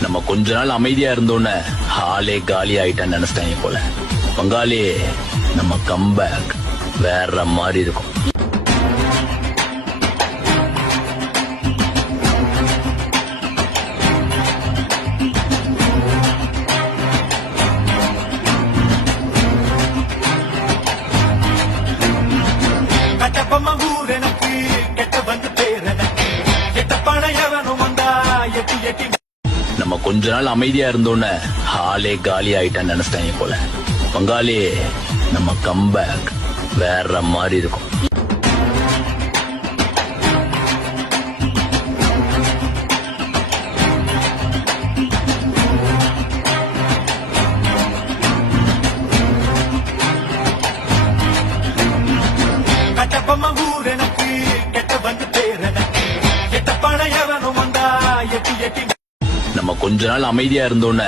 நம்ம கொஞ்ச நாள் அமைதியா இருந்தோன்னு ஆளே காலி ஆயிட்டான்னு நினைச்சிட்டாங்க போல. பங்காளி, நம்ம கம்பேக் வேற மாதிரி இருக்கும். நம்ம கொஞ்ச நாள் அமைதியா இருந்தோன்னு ஆளே காலி ஆயிட்டான்னு நினைச்சிட்டாங்க போல. பங்காளி, நம்ம கம்பேக் வேற மாதிரி இருக்கும். நம்ம கொஞ்ச நாள் அமைதியா இருந்தோன்னு